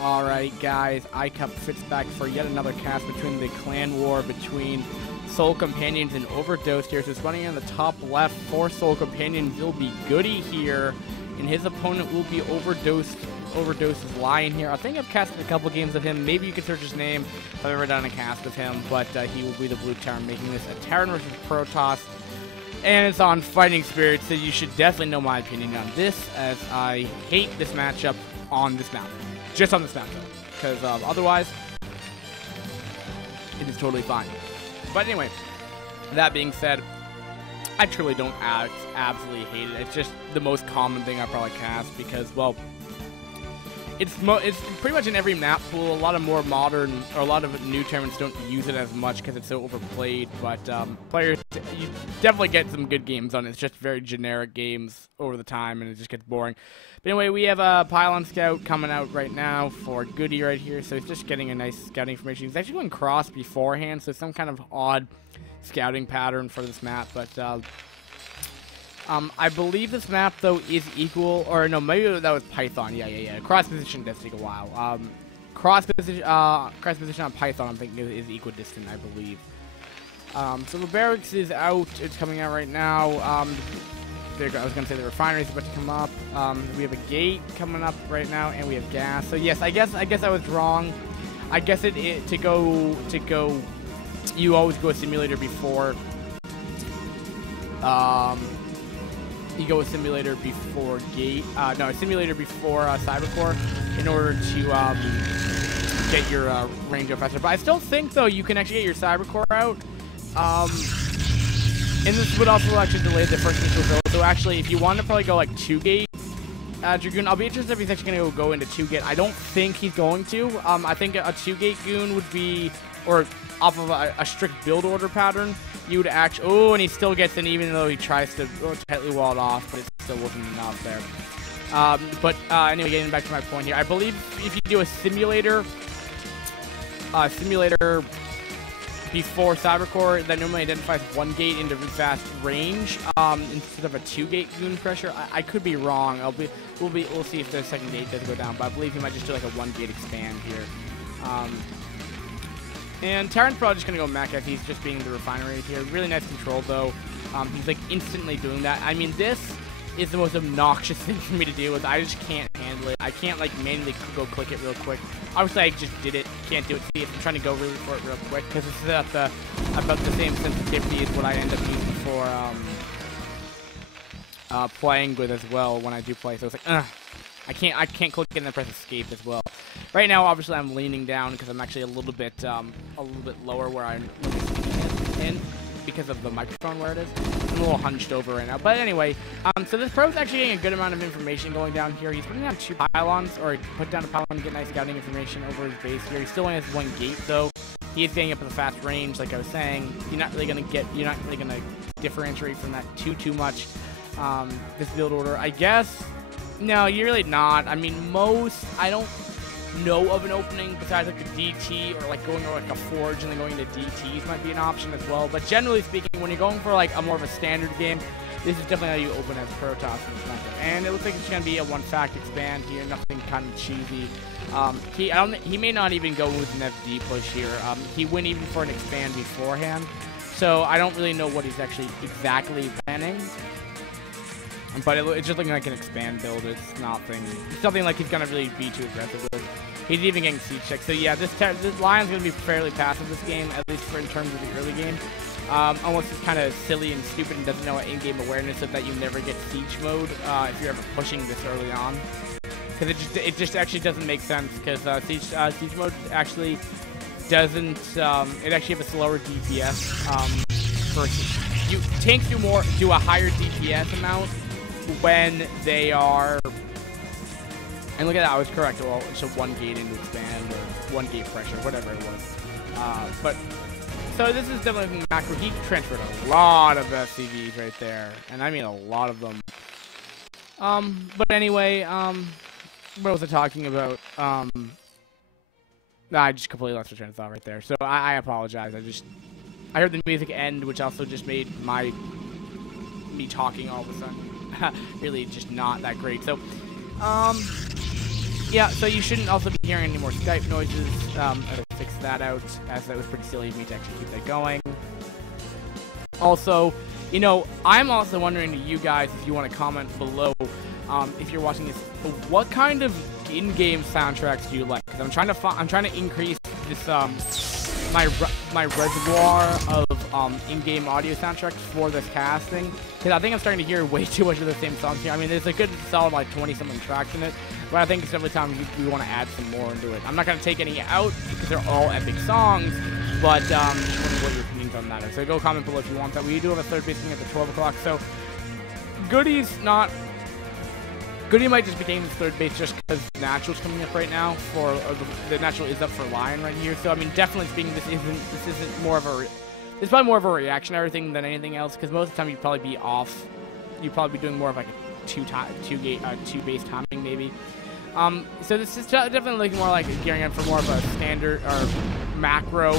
Alright guys, iCup fits back for yet another cast between the clan war between Soul Companions and OverDosed here. So it's running on the top left for Soul Companions. It'll be Goody here, and his opponent will be OverDosed's Lion here. I think I've casted a couple games of him. Maybe you can search his name if I've ever done a cast of him, but he will be the blue Terran, making this a Terran versus Protoss. And it's on Fighting Spirit, so you should definitely know my opinion on this, as I hate this matchup on this map. Just on this map, though, because otherwise, it is totally fine. But anyway, that being said, I truly don't absolutely hate it. It's just the most common thing I probably cast because, well, it's pretty much in every map pool. A lot of more modern, or a lot of new tournaments don't use it as much because it's so overplayed. But players, you definitely get some good games on it. It's just very generic games over the time, and it just gets boring. But anyway, we have a Pylon Scout coming out right now for Goody right here. So he's just getting a nice scouting information. He's actually going cross beforehand, so some kind of odd scouting pattern for this map. But I believe this map, though, is equal, or no, maybe that was Python. Yeah. Cross position does take a while. Cross position on Python, I'm thinking, is equidistant, I believe. So the barracks is out. It's coming out right now. I was going to say the refinery is about to come up. We have a gate coming up right now, and we have gas. So yes, I guess I was wrong. I guess to go, you always go a simulator before. You go a simulator before gate. No, a simulator before Cybercore in order to get your range up faster. But I still think, though, you can actually get your Cybercore out. And this would also actually delay the first initial build. So actually, if you want to probably go like 2-gate Dragoon, I'll be interested if he's actually going to go into 2-gate. I don't think he's going to. I think a 2-gate Goon would be, or off of a strict build order pattern, you would actually, oh, and he still gets in even though he tries to tightly wall it off, but it still wasn't enough there. Anyway, getting back to my point here, I believe if you do a simulator before Cybercore, that normally identifies 1-gate into fast range instead of a 2-gate Goon pressure. I could be wrong. We'll see if the second gate does go down, but I believe he might just do like a 1-gate expand here. And Terran's probably just going to go mech if he's just being the refinery here. Really nice control, though. He's like instantly doing that. I mean, this is the most obnoxious thing for me to deal with. I just can't handle it. I can't like manually go click it real quick. Obviously, I just did it. Can't do it. See, if I'm trying to go really for it real quick, because this is about the same sensitivity as what I end up using for playing with as well when I do play. So it's like, I can't click it and then press escape as well. Right now, obviously, I'm leaning down because I'm actually a little bit lower where I'm in because of the microphone where it is. I'm a little hunched over right now. But anyway, so this pro's actually getting a good amount of information going down here. He's putting down 2 pylons, or he put down a pylon to get nice scouting information over his base here. He still only has 1 gate, though. He is getting up in the fast range, like I was saying. You're not really gonna differentiate from that too much. This build order, I guess. No, you're really not. I mean, I don't know of an opening besides like a DT or like going over like a forge and then going into DTs might be an option as well. But generally speaking, when you're going for like a more of a standard game, this is definitely how you open as Protoss in this matchup. And it looks like it's gonna be a 1-fact expand here, nothing kind of cheesy. He may not even go with an FD push here. He went even for an expand beforehand, so I don't really know what he's actually exactly planning. But it's just looking like an expand build. It's nothing like he's gonna really be too aggressive with. He's even getting siege check. So yeah, this Lion's gonna be fairly passive this game, at least in terms of the early game. Unless it's kind of silly and stupid and doesn't know in-game awareness so that you never get siege mode if you're ever pushing this early on. Because it just actually doesn't make sense. Because siege mode actually doesn't. It actually has a slower DPS. Tanks do a higher DPS amount when they are, and look at that, I was correct. Well, it's a 1-gate into expand or 1-gate pressure, whatever it was. But so this is definitely macro. He transferred a lot of FCVs right there, and I mean a lot of them. But anyway, what was I talking about? I just completely lost my train of thought right there. So I apologize. I heard the music end, which also just made me talking all of a sudden really just not that great. So yeah, so you shouldn't also be hearing any more Skype noises. I fixed that out, as that was pretty silly of me to actually keep that going. Also, you know, I'm also wondering to you guys, if you want to comment below, if you're watching this, what kind of in-game soundtracks do you like? Because I'm trying to increase this my reservoir of in-game audio soundtracks for this casting. Because I think I'm starting to hear way too much of the same songs here. I mean, there's a good solid like 20-something tracks in it, but I think it's definitely time we want to add some more into it. I'm not gonna take any out because they're all epic songs, but just wondering what your opinions on that are. So go comment below if you want that. We do have a third base game at the 12 o'clock, so Goody might just be taking his third base just because Natural's coming up right now. The Natural is up for Lion right here. So I mean, definitely speaking, this isn't more of a. It's probably more of a reactionary thing than anything else. Because most of the time you'd probably be off. You'd probably be doing more of like a two base timing maybe. So this is definitely looking more like gearing up for more of a standard or macro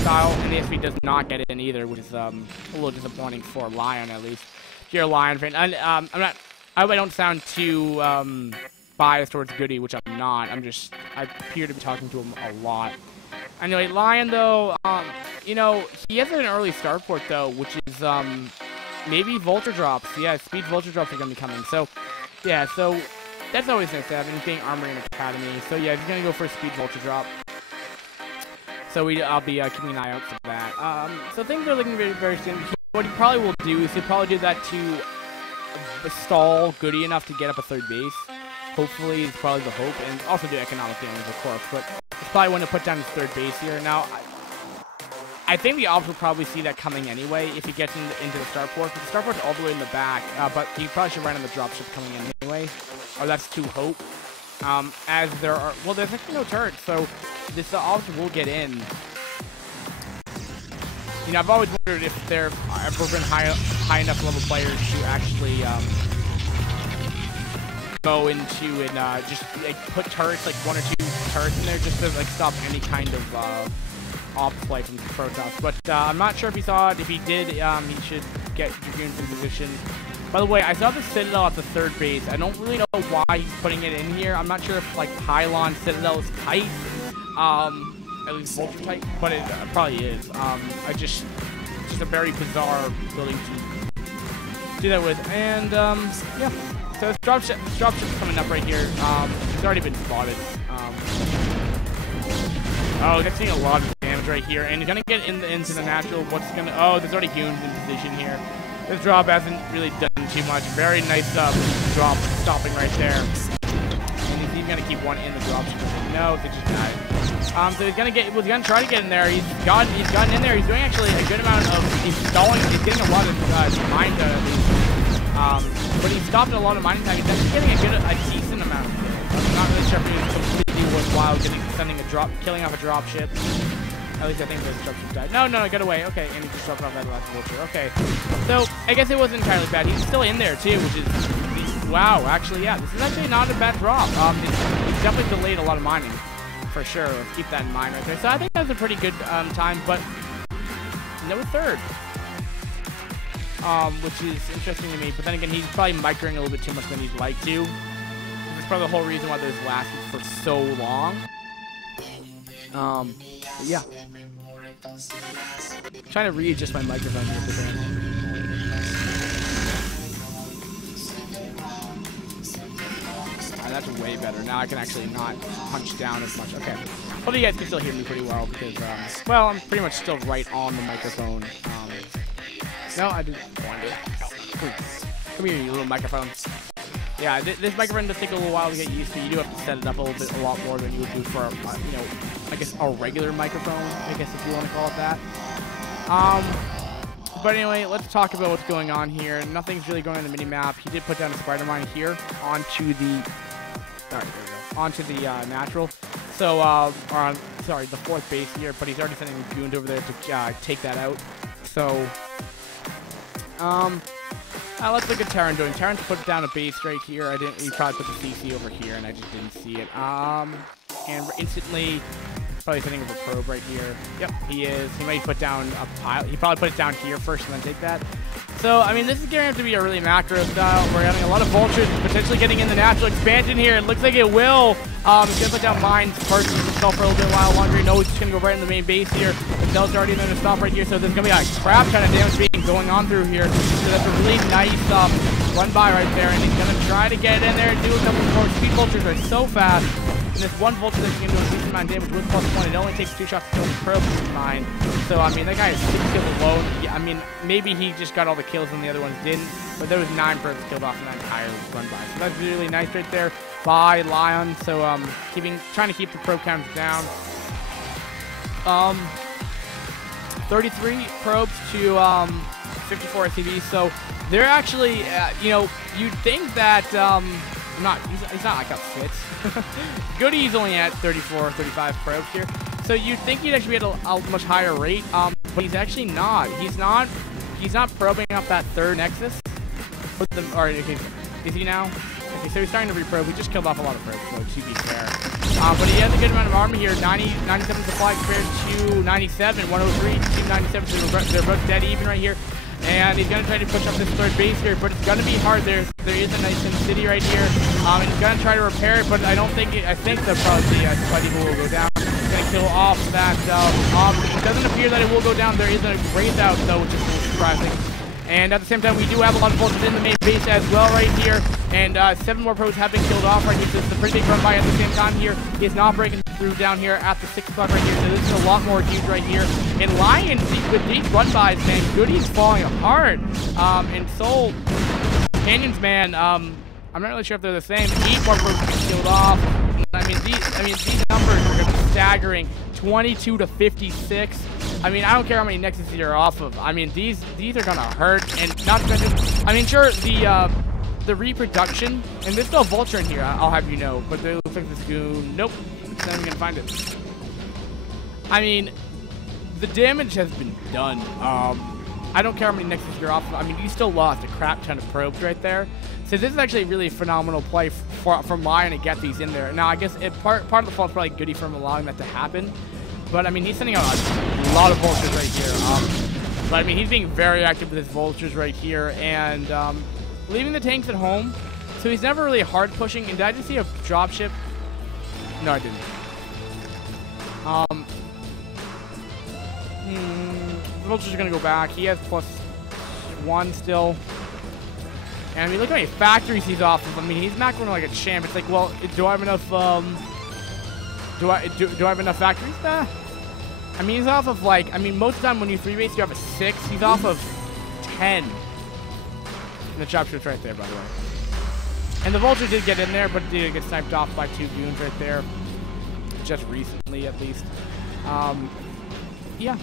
style, and the SP does not get it in either, which is a little disappointing for Lion at least. If you're a Lion fan, and I hope I don't sound too biased towards Goody, which I'm not. I appear to be talking to him a lot. Anyway, Lion though, you know, he has an early start port though, which is maybe Vulture drops. Yeah, speed Vulture drops are gonna be coming. So yeah, so that's always nice to have. And being Armory and Academy. So yeah, he's gonna go for a speed Vulture drop. So I'll be keeping an eye out for that. So things are looking very, very soon. What he probably will do is he'll probably do that to stall Goody enough to get up a third base. Hopefully, it's probably the hope, and also do economic damage, of course. But it's probably want to put down his third base here. Now, I think the Ops will probably see that coming anyway if he gets into the start port. But the start port's all the way in the back, but he probably should run on the dropship coming in anyway. Or that's to hope. As there are, well, there's actually no turret, so this Ops will get in. You know, I've always wondered if there have ever been high enough level players to actually go into and just like put turrets, like 1 or 2 turrets in there, just to like stop any kind of off play from Protoss. But I'm not sure if he saw it. If he did, he should get Dragoons in position. By the way, I saw the Citadel at the third base. I don't really know why he's putting it in here. I'm not sure if like Pylon Citadel is tight. At least Vulture type, but it probably is. It's just a very bizarre building to do that with. And yeah, so this dropship's coming up right here. It's already been spotted. Oh, that's seeing a lot of damage right here, and you're gonna get into the Natural. Oh, there's already goons in position here. This drop hasn't really done too much. Very nice drop stopping right there. And he's gonna keep one in the dropship. No, they just died. So he's gonna try to get in there. He's gotten in there. He's doing actually a good amount of stalling. He's getting a lot of mine but he's stopped a lot of mining time. He's actually getting a decent amount of kills. I'm not really sure if it's completely worthwhile killing off a dropship. At least I think the dropship died. No, get away. Okay, and he just dropped off that last Vulture. Okay, so I guess it wasn't entirely bad. He's still in there too, which is wow. Actually, yeah, this is actually not a bad drop. It's definitely delayed a lot of mining. For sure, let's keep that in mind right there. So I think that was a pretty good time, but no third, which is interesting to me. But then again, he's probably microing a little bit too much than he'd like to. That's probably the whole reason why this lasted for so long. But yeah, I'm trying to readjust my microphone here for that. That's way better. Now I can actually not punch down as much. Okay. Hopefully you guys can still hear me pretty well because, well, I'm pretty much still right on the microphone. No, I didn't want it. Come here, you little microphone. Yeah, this microphone does take a little while to get used to. You do have to set it up a lot more than you would do for, you know, I guess a regular microphone, I guess if you want to call it that. But anyway, let's talk about what's going on here. Nothing's really going on the mini-map. He did put down a spider mine here onto the... Alright, there we go. Onto the Natural. So, sorry, the fourth base here, but he's already sending goons over there to take that out. So, let's look at Terran doing. Terran's put down a base right here. He probably put the CC over here, and I just didn't see it. And instantly... Probably sending over a probe right here. Yep, he is. He might put down a pile. He probably put it down here first and then take that. So, I mean, this is going to be a really macro style. We're having a lot of vultures potentially getting in the natural expansion here. It looks like it will. He's going to put down mines first himself for a little bit while longer. No, he's just going to go right in the main base here. The Cell's already going to stop right here. So there's going to be a crap kind of damage being going on through here. So that's a really nice run by right there. And he's going to try to get in there and do a couple more. Speed vultures are so fast. And this one vulture that's going to do a decent amount of damage with +1. It only takes 2 shots to kill the probe with mine. So, I mean, that guy is 6 kills alone. Yeah, I mean, maybe he just got all the kills and the other ones didn't. But there was 9 probes killed off in that entire run by. So that's really nice right there by Lion. So, trying to keep the probe counts down. 33 probes to 54 SCVs. So they're actually, you know, you'd think that he's not like up 6. Goody's only at 34, 35 probes here. So you'd think he'd actually be at a much higher rate, but he's actually not. He's not probing up that third nexus. Or is he now? Okay, so he's starting to reprobe. We just killed off a lot of probes, so to be fair. But he has a good amount of armor here. 97 supply compared to 97, 103 to 97. So they're both dead even right here. And he's going to try to push up this third base here, but it's going to be hard. There is a nice city right here. And he's going to try to repair it, but I think the Spud Eagle will go down. He's going to kill off that. It doesn't appear that it will go down. There is a Wraith out, though, which is a little surprising. And at the same time, we do have a lot of vultures in the main base as well right here. And 7 more probes have been killed off right here. So it's a pretty big run by at the same time here. He is not breaking through down here at the 6 spot right here. So this is a lot more huge right here. And Lion, with these run bys, man, Goody's falling apart. And Soul Canyons, man, I'm not really sure if they're the same. 8 more probes killed off. I mean, these numbers are going to be staggering. 22 to 56. I mean, I don't care how many nexuses you're off of. I mean, these are gonna hurt, and not to mention, I mean, sure, the reproduction, and there's still a vulture in here, I'll have you know, but there looks like this goon. Nope, it's not even gonna find it. I mean, the damage has been done. I don't care how many nexuses you're off of. I mean, you still lost a crap ton of probes right there. So this is actually a really phenomenal play from Lion to get these in there. Now, I guess part of the fault is probably Goody from allowing that to happen. But, I mean, he's sending out a lot of vultures right here. But, I mean, he's being very active with his vultures right here. And leaving the tanks at home. So he's never really hard pushing. And did I just see a dropship? No, I didn't. The vultures are going to go back. He has +1 still. And I mean, look how many factories he's off of. I mean, he's not going like a champ. It's like, well, do I have enough, do I have enough factories? Nah. I mean, he's off of like, I mean, most of the time when you free base, you have a 6. He's off of 10. And the dropship's right there, by the way. And the vulture did get in there, but it did get sniped off by 2 goons right there. Just recently, at least. Yeah.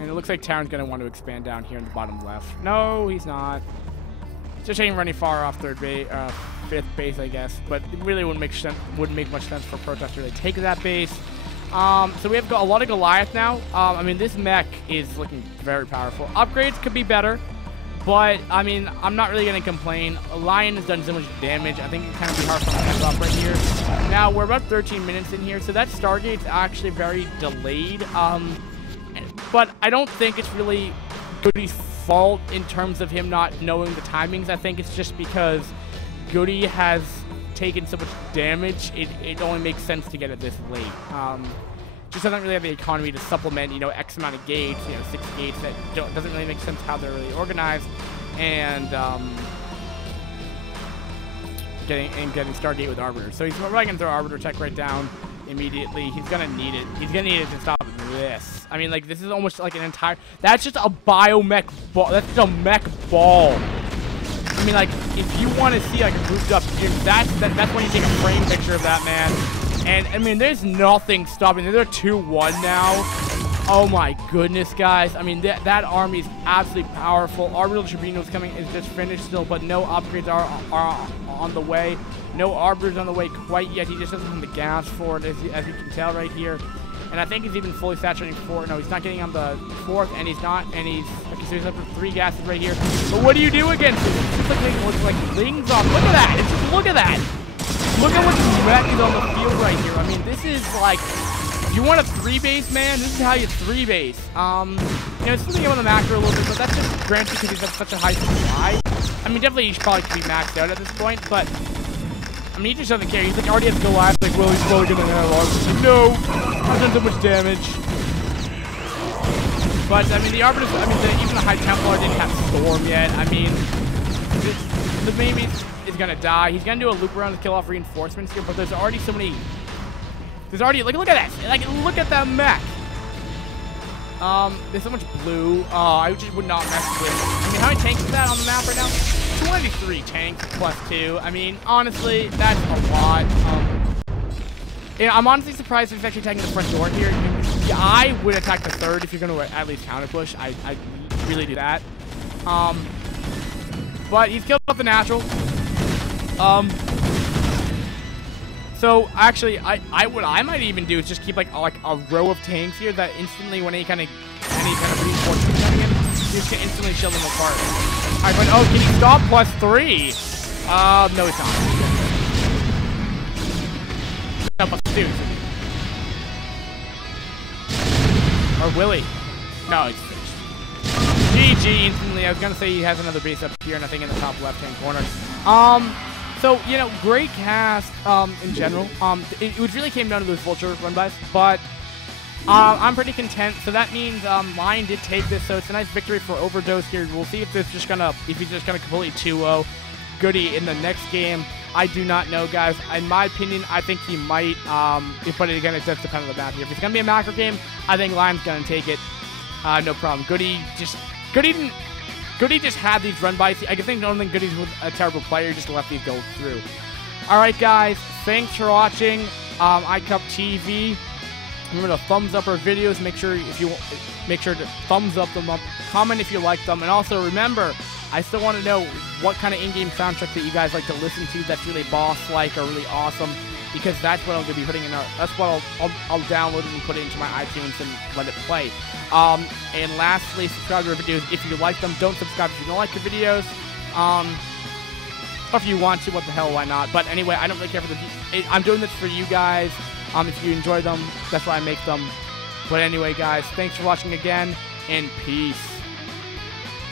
And it looks like Talon's going to want to expand down here in the bottom left. No, he's not. Just ain't running far off 5th base, I guess. But it really wouldn't make much sense for Protest to really take that base. So we have got a lot of Goliath now. I mean, this mech is looking very powerful. Upgrades could be better. But, I mean, I'm not really going to complain. Lion has done so much damage. I think it kind of be hard for him to up right here. Now, we're about 13 minutes in here. So that Stargate's actually very delayed. But I don't think it's really Goody's fault in terms of him not knowing the timings. I think it's just because Goody has taken so much damage, it only makes sense to get it this late. Just doesn't really have the economy to supplement, you know, X amount of gates, you know, 6 gates. That doesn't really make sense how they're really organized. And getting Stargate with Arbiter. So he's probably going to throw Arbiter Tech right down immediately. He's going to need it. He's going to need it to stop this. I mean, like, this is almost like an entire... That's just a biomech ball. That's just a mech ball. I mean, like, if you want to see, like, a grouped up... That's when you take a frame picture of that, man. And, I mean, there's nothing stopping. They're 2-1 now. Oh, my goodness, guys. I mean, that army is absolutely powerful. Orbital Tribunal's coming. It's just finished still, but no upgrades are on the way. No Arbiters on the way quite yet. He just doesn't have the gas for it, as you can tell right here. And I think he's even fully saturating 4. No, he's not getting on the 4th, and he's not. And he's... Okay, so he's up to 3 gases right here. But what do you do against it? It's like lings off. Look at that. It's just, look at that. Look at what this wreck is on the field right here. I mean, this is like... You want a 3-base, man? This is how you 3-base. know, it's something on the macro a little bit, but that's just granted because he's at such a high supply. I mean, definitely he probably could be maxed out at this point, but I mean, he just doesn't care. He's like, already has Goliath, like, well, he's probably gonna have armor. Like, no, I've done so much damage. But I mean, the Arbiters, I mean, even the High Templar didn't have Storm yet. I mean, the baby is gonna die. He's gonna do a loop around to kill off reinforcements here, but there's already so many. There's already, like, look at that. Like, look at that mech. There's so much blue. I just would not mess with. I mean, how many tanks is that on the map right now? 23 tanks plus 2. I mean, honestly, that's a lot. Yeah, I'm honestly surprised he's actually attacking the front door here. Yeah, I would attack the third if you're going to at least counter push. I really do that. But he's killed off the natural. So actually, what I might even do is just keep like a row of tanks here that instantly, when any kind of reinforcement coming in, you just can instantly shield them apart. All right, but oh, can he stop +3? No, he's not. No, +2. Or will he? No, it's finished. GG instantly. I was gonna say he has another base up here, and I think in the top left-hand corner. So, you know, great cast, in general. It really came down to those Vulture run-bys, but I'm pretty content. So that means Lion did take this, so it's a nice victory for OverDosed here. We'll see if he's just gonna completely 2-0 Goody in the next game. I do not know, guys. In my opinion, I think he might. But again, it does depend on the map here. If it's gonna be a macro game, I think Lion's gonna take it. No problem. Goody just had these run-bys. I don't think Goody's a terrible player. Just let these go through. All right, guys. Thanks for watching iCup TV. Remember to thumbs up our videos. Make sure to thumbs up them up. Comment if you like them, and also remember, I still want to know what kind of in-game soundtrack that you guys like to listen to that's really boss-like or really awesome, because that's what I'm going to be putting in. That's what I'll download it and put it into my iTunes and let it play. And lastly, subscribe to our videos if you like them. Don't subscribe if you don't like the videos. Or if you want to, what the hell, why not? But anyway, I don't really care for I'm doing this for you guys. If you enjoy them, that's why I make them. But anyway, guys, thanks for watching again, and peace.